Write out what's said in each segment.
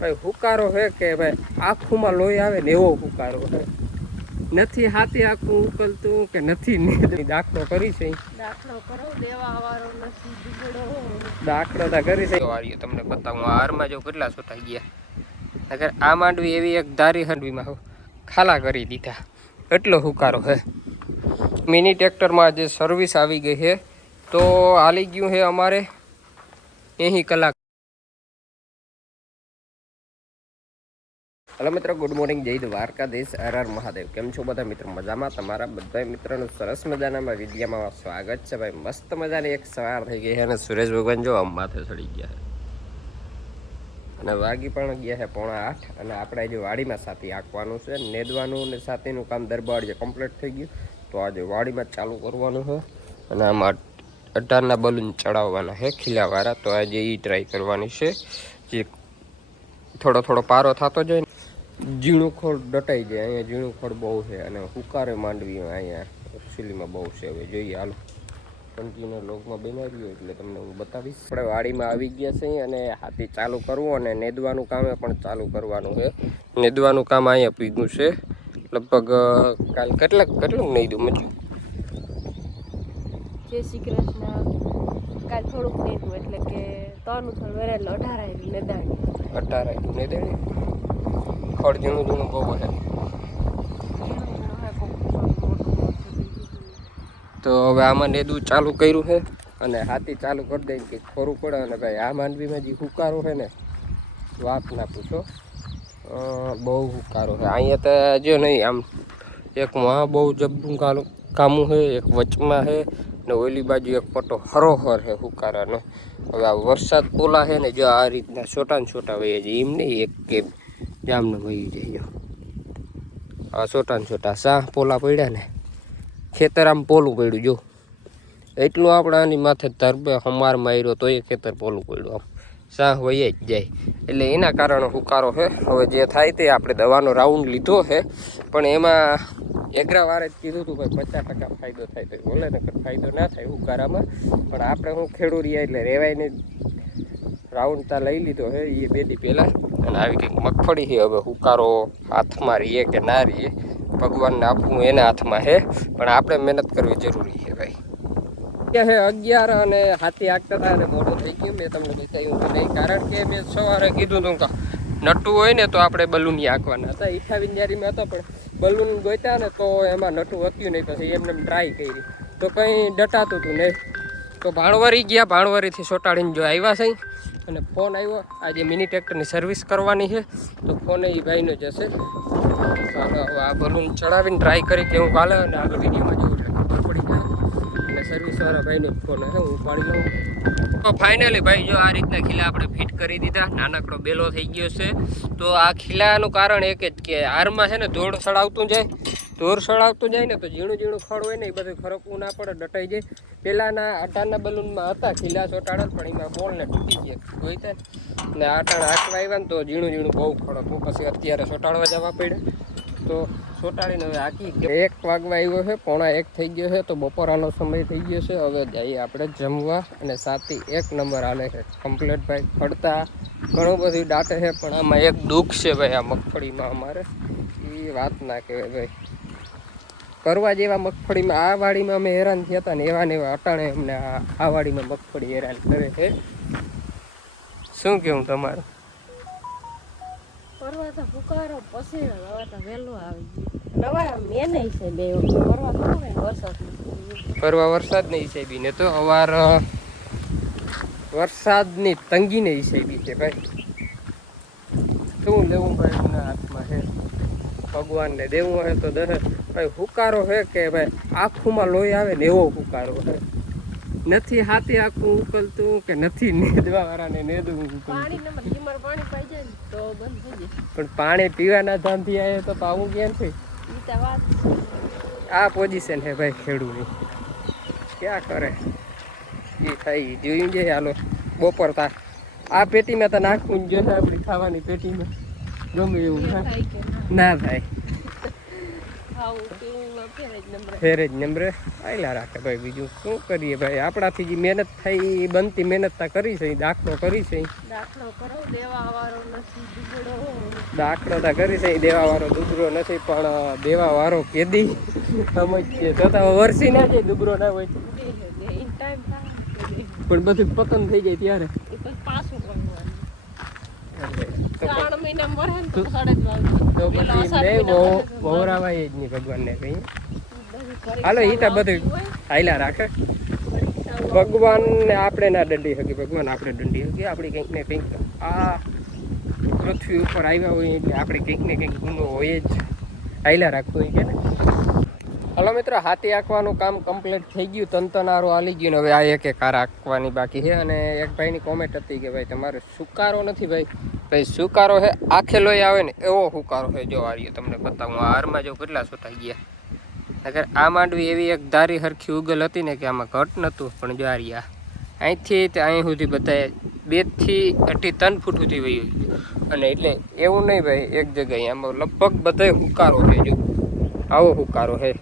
ભાઈ હુકારો હે કે ભાઈ આખુંમાં લોહી આવે ને એવો હુકારો હે. નથી હાથી આખું ઉકલતું કે નથી દાખલો કરી છે. દાખલો કરો દેવા વાળો નથી દીકડો. દાખલો તો કરી છે. વાળીએ તમને બતાવું હારમાં જો કેટલા છોટાઈ ગયા. અગર આ માંડવી એવી એક ધારી હાંડવીમાં ખાલા કરી દીધા. એટલો હુકારો હે. મિની ટ્રેક્ટરમાં જે સર્વિસ આવી ગઈ છે તો હાલી ગયું છે અમારે 80 કલાક. હેલો મિત્રો, ગુડ મોર્નિંગ, જય દ્વારકાધીશ, હર મહાદેવ. કેમ છો બધા મિત્રો? મજામાં? તમારા બધા મિત્રોનું સરસ મજાના વિડીયોમાં સ્વાગત છે. ભાઈ મસ્ત મજાની એક સવાર થઈ ગઈ છે અને સુરેશ ભગવાન જો આમ માથે ચડી ગયા છે અને વાગી પણ ગયા છે 7:45 અને આપણે આજે વાડીમાં સાથી આંકવાનું છે, નેદવાનું અને સાથીનું કામ દરબાર જે કમ્પ્લીટ થઈ ગયું તો આજે વાડીમાં ચાલુ કરવાનું છે અને આમાં 18ના બલૂન ચડાવવાના છે ખીલાવાળા. તો આજે એ ટ્રાય કરવાની છે. જે થોડો પારો થતો જાય, ઝીણું ખોળ ડટાઈ જાય. અહીંયા ઝીણું ખોળ બહુ છે અને હુકારે માંડવી અહીંયા એકચ્યુઅલીમાં બહુ છે. હવે જોઈએ, હાલો કન્ટિન્યુ લોગમાં બનાવ્યું એટલે તમને હું બતાવીશ. આપણે વાડીમાં આવી ગયા છે અને હાથી ચાલુ કરવું અને નેદવાનું કામ પણ ચાલુ કરવાનું છે. નેદવાનું કામ અહીંયા પીગું છે લગભગ કાલ કેટલું નેદું મચ્યું. જય શ્રી કૃષ્ણ. કાલ થોડુંક નેદું એટલે કે 3 થોડ વેરેલ 18 આયલું નેદાણી. 18 આયલું નેદાણી. ખડ ઝીણું બહુ છે. તો હવે આમાં નેદું ચાલુ કર્યું છે અને હાથી ચાલુ કરી દઈને કંઈક ખોરું પડે. અને ભાઈ આ માંડવીમાં જે હુકારો છે ને વાત ના પૂછો, બહુ હુકારો છે અહીંયા. તો જો નહીં આમ એક માં બહુ જબ્બું કામું છે, એક વચમાં છે ને ઓલી બાજુ એક પટ્ટો હરોહર છે હુકારાનો. હવે આ વરસાદ પોલા છે ને જો આ રીતના છોટા વહી જાય એમ નહીં એક કે જામને વહી જાય. આ છોટા સાહ પોલા પડ્યા ને ખેતર આમ પોલું પડ્યું જો એટલું. આપણે આની માથે ધરબે હમાર માર્યો તો એ ખેતર પોલું પડ્યું, આમ સાહ વહી જ જાય. એટલે એના કારણે હુકારો છે. હવે જે થાય તે આપણે દવાનો રાઉન્ડ લીધો છે પણ એમાં એગ્રા વારે જ કીધું હતું ભાઈ 50% ફાયદો થાય તો બોલે ને ફાયદો ના થાય હુકારામાં. પણ આપણે હું ખેડૂત રહ્યા એટલે રેવાયને રાઉન્ડ તા લઈ લીધો છે એ 2 દી પહેલાં. અને આવી કંઈક મગફળી છે. હવે હુકારો હાથમાં રહીએ કે ના રહીએ ભગવાનને આપવું એના હાથમાં છે, પણ આપણે મહેનત કરવી જરૂરી છે ભાઈ. ત્યાં છે 11 અને હાથી આગતા હતા અને મોડું થઈ ગયું. મેં તમને બતાવ્યું નહીં કારણ કે મેં સવારે કીધું હતું કે નટું હોય ને તો આપણે બલૂન આંકવાના હતા. 58 જારીમાં હતા પણ બલૂન ગોત્યા ને તો એમાં નટું હતું નહીં. પછી એમને ટ્રાય કરી તો કંઈ ડટાતું હતું નહીં. તો ભાણવારી ગયા, ભાણવારીથી ચોંટાડીને જો આવ્યા છે અને ફોન આવ્યો આજે મિની ટ્રેક્ટરની સર્વિસ કરવાની છે તો ફોન એ ભાઈનો જશે. ચાલો હવે આ બલૂન ચડાવીને ટ્રાય કરી કે હું કાલે અને આગળ વિડીયોમાં જોઉં એટલે ખબર પડી જાય. અને સર્વિસવાળા ભાઈનો ફોન હશે, હું પાડી લઉં. તો ફાઇનલી ભાઈ જો આ રીતના ખીલા આપણે ફિટ કરી દીધા. નાનકડો બેલો થઈ ગયો છે. તો આ ખીલાનું કારણ એક જ કે હારમાં છે ને ધૂળ સળાવતું જાય ને તો ઝીણું ખડ હોય ને એ બધું ખરકવું ના પડે, ડટાઈ જાય. પહેલાંના 18ના બલૂનમાં હતા ખીલા ચોટાડે પણ એમાં બોલને તૂટી ગયા ગોઈતા ને 18 હાથમાં આવ્યા ને તો ઝીણું બહુ ખડ હતું. પછી અત્યારે ચોટાડવા જવા પડ્યા તો ચોટાડીને હવે હાકી 1 વાગવા આવ્યો છે, 1:45 થઈ ગયો છે. તો બપોરાનો સમય થઈ ગયો છે. હવે જઈએ આપણે જમવા અને સાથી 1 નંબર હાલે છે કમ્પ્લીટ ભાઈ. ખડતા ઘણું બધું દાટે છે પણ આમાં એક દુઃખ છે ભાઈ આ મગફળીમાં અમારે, એ વાત ના કહેવાય ભાઈ. કરવા જેવા મગફળીમાં આ વાડીમાં અમે હેરાન થયા હતા ને એવા અટાણે અમને આ વાડીમાં મગફળી હેરાન કરે છે. શું કેવું તમારું? પરવા તો ફુકારો પછી હવે તો વહેલું આવી ગયું. નવા મેને છે બે પરવા તો હોય વરસાદ પરવા વરસાદની હિસાબી ને તો અવાર વરસાદની તંગીને હિસાબી છે ભાઈ. શું લેવું ભાઈ એના હાથમાં છે, ભગવાનને દેવું હોય તો દહે ભાઈ. હુકારો છે કે ભાઈ આખુંમાં લોહી આવે ને એવો હુકારો છે. નથી હાથી આખું ઉકલતું કે નથી નેદવા વાળાને નેદવું પાણી પાઈ જાય તો બંધ થઈ જાય. પણ પાણી પીવાના ધામથી આવે તો આવું ક્યાં છે? આ પોઝિશન છે ભાઈ ખેડૂતની. ક્યાં કરે એ થાય જોયું જાય. હાલો બપોર તા આ પેટીમાં તો નાખવું જ જોઈએ આપણી ખાવાની પેટીમાં ગમે એવું ના થાય. ખાવું પીવું ફેર જ નંબર ફેર જ નંબરે આયલા રાખે ભાઈ. બીજું શું કરીએ ભાઈ, આપણાથી જે મહેનત થઈ એ બનતી મહેનત તા કરી છે, દાખલો કરી છે, દાખલો કરો દેવા વાળો નથી દુગડો દાખલો તા કરી છે, દેવા વાળો દુગરો નથી. પણ દેવા વાળો કેદી સમજ તો વરસી ના જાય, દુગરો ના હોય ઇન ટાઈમ થાય પણ બધું પતન થઈ જાય ત્યારે એ પછી પાછું કરવાનું તો 3 મહિના મરે ને તો સાડે જ તો પછી મેં વહોરાવાય જ નહીં ભગવાનને કઈ. હાલો ઈ તો બધું હાયલા રાખે. ભગવાનને આપણે ના દંડી શકીએ, ભગવાન આપણે દંડી શકીએ. આપણી કંઈક ને કંઈક આ પૃથ્વી ઉપર આવ્યા હોય એટલે આપણે કંઈક ને કંઈક ગુનો હોય જ, હાયલા રાખવું હોય કે ને. હલો મિત્રો, હાથી આંકવાનું કામ કમ્પ્લીટ થઈ ગયું, તનતનારું હાલી ગયું ને હવે આ એક હાર આંકવાની બાકી છે. અને એક ભાઈની કોમેન્ટ હતી કે ભાઈ તમારે સુકારો નથી ભાઈ. ભાઈ સુકારો છે આખેલોય આવે ને એવો સુકારો છે. જો આ રહ્યો તમને બતાવું, આ હારમાં જો કેટલા છોટાઈ ગયા. અગર આ માંડવી એવી એક ધારી હરખી ઉગલ હતી ને કે આમાં ઘટ નહોતું, પણ જો આ રહ્યા અહીંથી તે અહીં સુધી બધાએ 2 થી 3 ફૂટ સુધી વહી ગયું. અને એટલે એવું નહીં ભાઈ એક જગ્યાએ, આમાં લગભગ બધાય હુકારો છે. જો આવો હુકારો છે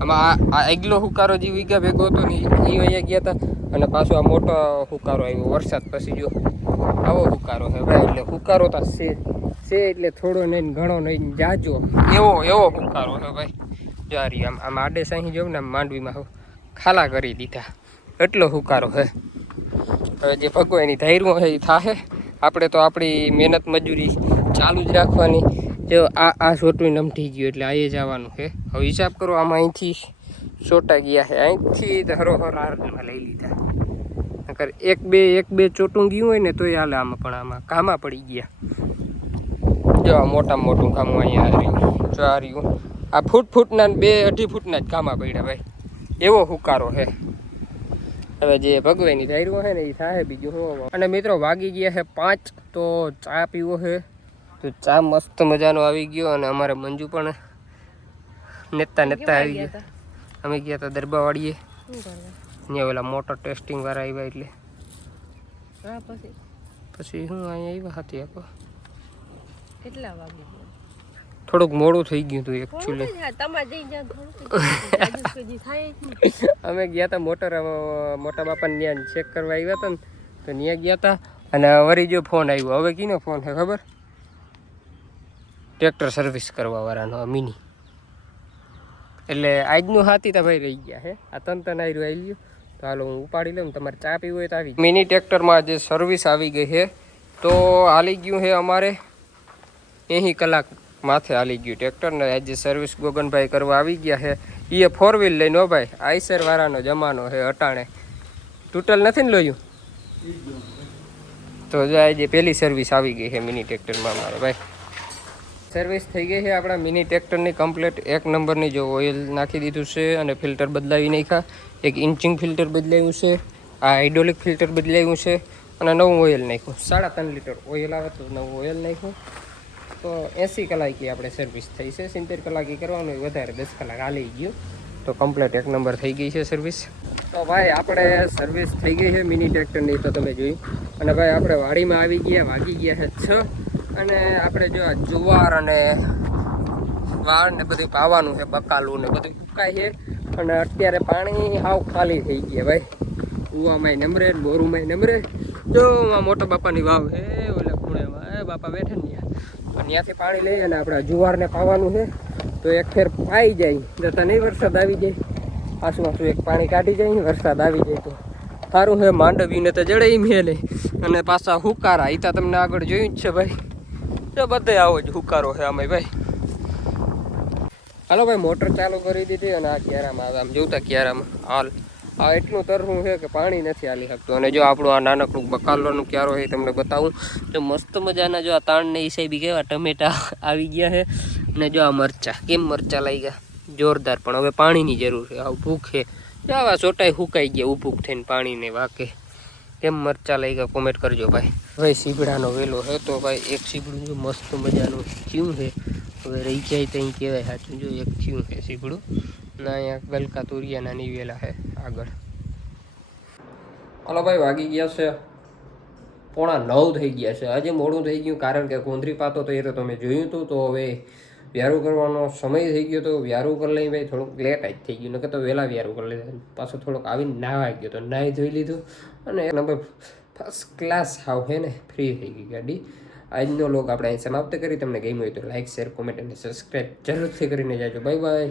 આમાં. આ આગલો હુકારો જે વીઘા ભેગો હતો ને એ અહીંયા ગયા હતા. અને પાછો આ મોટો હુકારો આવ્યો વરસાદ પછી. જો આવો હુકારો છે ભાઈ. એટલે હુકારો તો છે એટલે થોડો નહીં ઘણો નહીં જાજો એવો હુકારો છે ભાઈ. જારી આમ આડે સાહી જોઉં ને આમ માંડવીમાં ખાલા કરી દીધા, એટલો હુકારો છે. હવે જે ભગવાનની ધાર્યું છે એ થાહે. આપણે તો આપણી મહેનત મજૂરી ચાલુ જ રાખવાની. જો આ છોટું નમટી ગયું એટલે આ જવાનું છે. હવે હિસાબ કરો, આમાં અહીંથી ચોટા ગયા છે, અહીંથી હરોહર આરમાં લઈ લીધા. નકર એક બે ચોટું ગયું હોય ને તોય હાલે આમાં, પણ આમાં કામા પડી ગયા. જો આ મોટામાં મોટું કામ અહીંયા રહ્યું. જો આ રહ્યું, આ ફૂટના 2-2.5 ફૂટના જ કામા પડ્યા ભાઈ. એવો હુકારો છે. હવે જે ભગવાનની ધાર્યું છે ને એ થાય બીજું શું. અને મિત્રો વાગી ગયા છે 5, તો ચા પીવો છે. તો ચા મસ્ત મજાનો આવી ગયો. અને અમારે મંજુ પણ નેતા આવી ગયા. અમે ગયા હતા દરબાવાડીએ, અહીંયા ઓલા મોટર ટેસ્ટિંગ વાળા આવ્યા એટલે પછી હું અહીંયા આવ્યા હતી. આપો કેટલા વાગે થોડુંક મોડું થઈ ગયું હતું એકચ્યુઅલી. અમે ગયા હતા મોટા બાપાને ત્યાં ચેક કરવા આવ્યા હતા ને, તો ત્યાં ગયા હતા. અને વળી જો ફોન આવ્યો. હવે કીનો ફોન છે ખબર? ટ્રેક્ટર સર્વિસ કરવા વાળાનો મિની. એટલે આજનું હાથી તો ભાઈ રહી ગયા છે. આ તન આવી ગયું. તો હાલો હું ઉપાડી લઉં, તમારે ચા પીવું હોય તો આવી. મિની ટ્રેક્ટરમાં જે સર્વિસ આવી ગઈ છે, તો હાલી ગયું છે અમારે 80 કલાક માથે હાલી ગયું ટ્રેક્ટર ને. આજે સર્વિસ ગોગનભાઈ કરવા આવી ગયા છે. એ 4 વ્હીલ લઈને હો ભાઈ. આઈસર વાળાનો જમાનો છે અટાણે. તૂટલ નથી ને લોયું? તો જો આજે પહેલી સર્વિસ આવી ગઈ છે મિની ટ્રેક્ટરમાં અમારે ભાઈ. સર્વિસ થઈ ગઈ છે આપણા મિની ટ્રેક્ટરની કમ્પ્લીટ 1 નંબરની. જો ઓઇલ નાખી દીધું છે અને ફિલ્ટર બદલાવી નાખ્યા. એક ઇન્ચિંગ ફિલ્ટર બદલાવ્યું છે, આ હાઇડ્રોલિક ફિલ્ટર બદલાવ્યું છે અને નવું ઓઇલ નાખ્યું. 3.5 લીટર ઓઇલ આવે તો નવું ઓઇલ નાખ્યું. તો 80 કલાકે આપણે સર્વિસ થઈ છે. 70 કલાકે કરવાનું હોય વધારે, 10 કલાક હાલી ગયું. તો કમ્પ્લીટ 1 નંબર થઈ ગઈ છે સર્વિસ. તો ભાઈ આપણે સર્વિસ થઈ ગઈ છે મિની ટ્રેક્ટરની, તો તમે જોયું. અને ભાઈ આપણે વાડીમાં આવી ગયા, વાગી ગયા છે 6. અને આપણે જો આ જુવાર અને વાળ ને બધું પાવાનું છે, બકાલું ને બધું સુકાય છે. અને અત્યારે પાણી હાવ ખાલી થઈ ગયા ભાઈ. કૂવામાં નમરે, બોરુમાં નમરે. જો મોટા બાપાની વાવ હે ઓલા ખૂણેમાં, બાપા બેઠે ને ત્યાં. તો ત્યાંથી પાણી લઈ અને આપણે જુવારને પાવાનું છે. તો એક ફેર પાઈ જાય જતા નહીં વરસાદ આવી જાય. આસુ એક પાણી કાઢી જાય, વરસાદ આવી જાય તો સારું છે. માંડવીને તો જડે મેલે. અને પાછા હુકારા એ તો તમને આગળ જોયું જ છે ભાઈ. તો બધે આવો જ હુકારો છે આમાં ભાઈ. હાલો ભાઈ, મોટર ચાલુ કરી દીધી. અને આ ક્યારામાં આમ જોતા ક્યારામાં હાલ આ એટલું તરવું છે કે પાણી નથી હાલી શકતું. અને જો આપણું આ નાનકડું બકાલોનું ક્યારો છે તમને બતાવું. જો મસ્ત મજાના જો આ તાણને હિસાબી કેવા ટમેટા આવી ગયા છે. અને જો આ મરચા, કેમ મરચા લઈ ગયા જોરદાર. પણ હવે પાણીની જરૂર છે. આવું ભૂખે જો આવા ચોટાઈ હુકાઈ ગયા ઉભૂક થઈને પાણીને વાકે. કેમ મરચા લઈ ગયા કોમેન્ટ કરજો ભાઈ. ભાઈ સીબડાનો વેલો છે તો ભાઈ એક સીબડું જો મસ્ત મજાનું થયું છે. હવે રહી જાય ત્યાં કહેવાય સાચું. જો એક થયું છે સીબડું ના. અહીંયા ગલકા તુરિયાના નીવેલા છે આગળ. હલો ભાઈ, વાગી ગયા છે 8:45 થઈ ગયા છે. આજે મોડું થઈ ગયું કારણ કે ગોંદરી પાતો તો એ તો તમે જોયું હતું. તો હવે વ્યારું કરવાનો સમય થઈ ગયો તો વ્યારું કરી લઈ ભાઈ થોડુંક લેટ જ થઈ ગયું નકર તો વહેલા વ્યારું કરી લીધા પાછો થોડોક આવીને નાવા ગયો તો નાહી ધોઈ લીધું અને એક નંબર ફર્સ્ટ ક્લાસ હાવ હે ને ફ્રી થઈ ગઈ ગાડી આજનો લોક આપણે અહીં સમાપ્ત કરી તમને ગમ્યું હોય તો લાઇક શેર કોમેન્ટ અને સબસ્ક્રાઈબ જરૂરથી કરીને જાજો બાય બાય